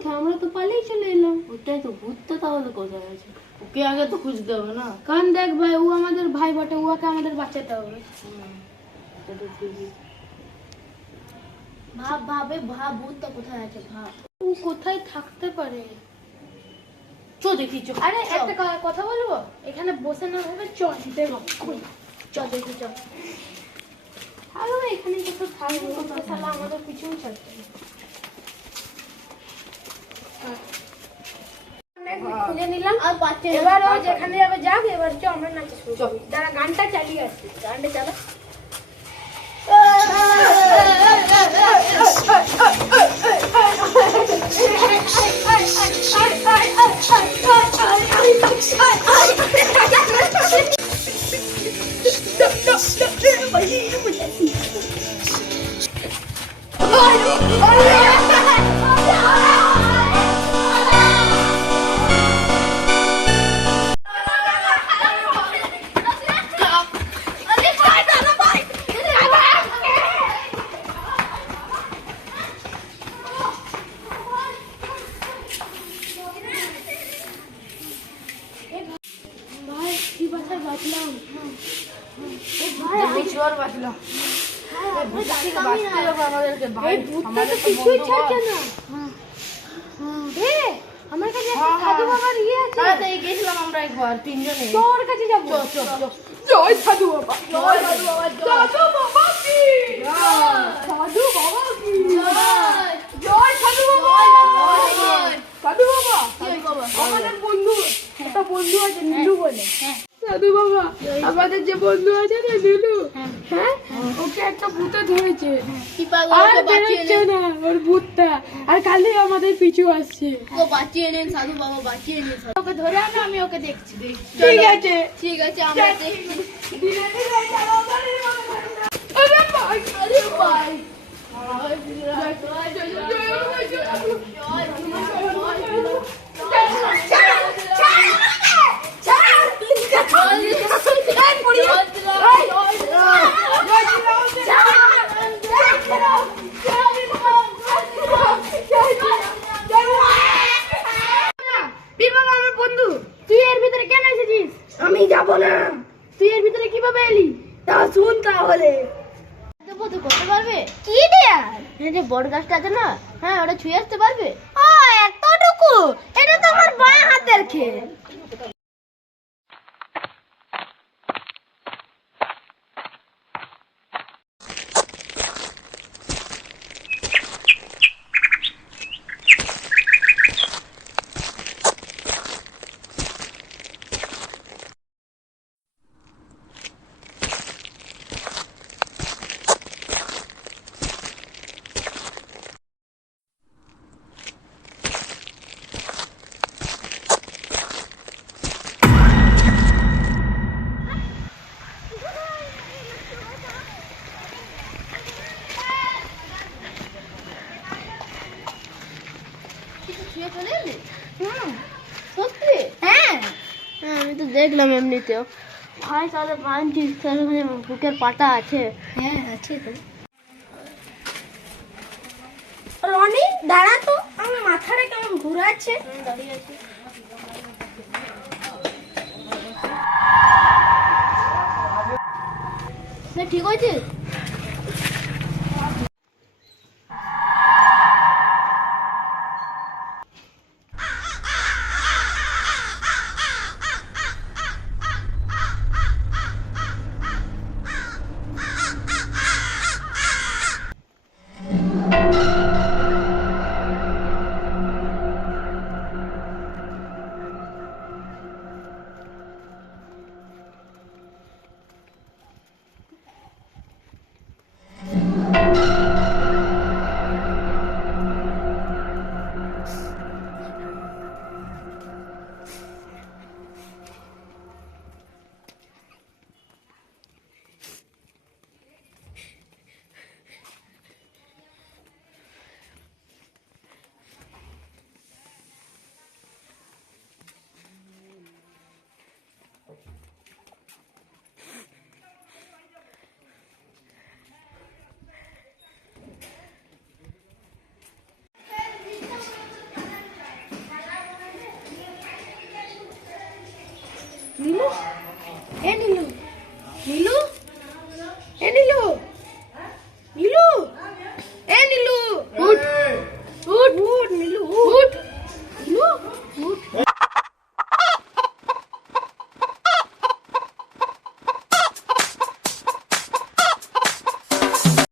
কোথায়? আমরা তো পালিয়ে চলে এলাম। ওটাই তো, ভূতটা তাহলে কোথায় আছে? ওকে আগে তো খুঁজতে হবে না? কারণ দেখ ভাই, ও আমাদের ভাই বটে, ওকে আমাদের বাঁচাতে হবে। ভাব ভাবে ভাব, ভূতটা কোথায় আছে ভাব। ও কোথায় থাকতে পারে? চ দেখি চ। আরে একটা কথা বলবো, এখানে বসে না হবে, চল চল দেখি চল। আরে এখানে কিছু থাকবে, তাহলে আমাদের পিছনে চলতে হবে। খুলে নিলাম আর বাচ্চা, এবার ও যেখানে যাবে যাক, এবার চ আমরা নাচতে শুরু করি। যারা গানটা চালিয়ে আসছে, গানটা চালা। ভাই কি বাঁচার বাঁচলাম। আমি চোর বাঁচলাম। আমাদেরকে ভাই, ভূতটা তো কিছুই ছাড়ছে না। আমার কাছে একটা সাধু বাবার ইয়ে আছে। এই গেছিলাম আমরা একবার তিনজনে। তোর কাছে যাবো। জয় সাধু বাবা, জয় সাধু বাবা, সাধু বাবা কি সাধু বাবা কি জয় সাধু বাবা, সাধু বাবা। জয় বাবা। আমাদের বন্ধু, একটা বন্ধু আছে নীলু বলে। সাধু বাবা, আমাদের যে বন্ধু আছে না নীলু, হ্যাঁ ওকে একটা ভূতে ধরেছে। কি পাগল, আর ওকে বাঁচিয়ে বেরোচ্ছে নেন, না ওর ভূতটা, আর কালই আমাদের পিছু আসছে। ওকে বাঁচিয়ে নেন সাধু বাবা, বাঁচিয়ে নেন। ওকে ধরে আনো, আমি ওকে দেখছি। চলো। ঠিক আছে ঠিক আছে, আমরা দেখছি। ধীরে ধীরে চলো, আরে ভাই, আরে ভাই। আমি যাবো না। তুই এর ভিতরে কিভাবে এলি? তা শুন তাহলে। করতে পারবে? কি দেয়ার? এই যে বড় গাছটা আছে না, হ্যাঁ ওটা ছুঁয়ে আসতে পারবে? ও এতটুকু? এটা তো আমার বাঁ হাতের খেল। ছুঁয়ে চলে এলি? সত্যি? হ্যাঁ, আমি তো দেখলাম এমনিতেও। ভাই তাহলে বাঁধছিস, তাহলে বুকের পাটা আছে? হ্যাঁ আছে তো। রনি দাঁড়া তো, আমার মাথাটা কেমন ঘুরাচ্ছে। দাঁড়িয়ে আছে। ঠিক হয়েছে? নীলু, এ নীলু, নীলু।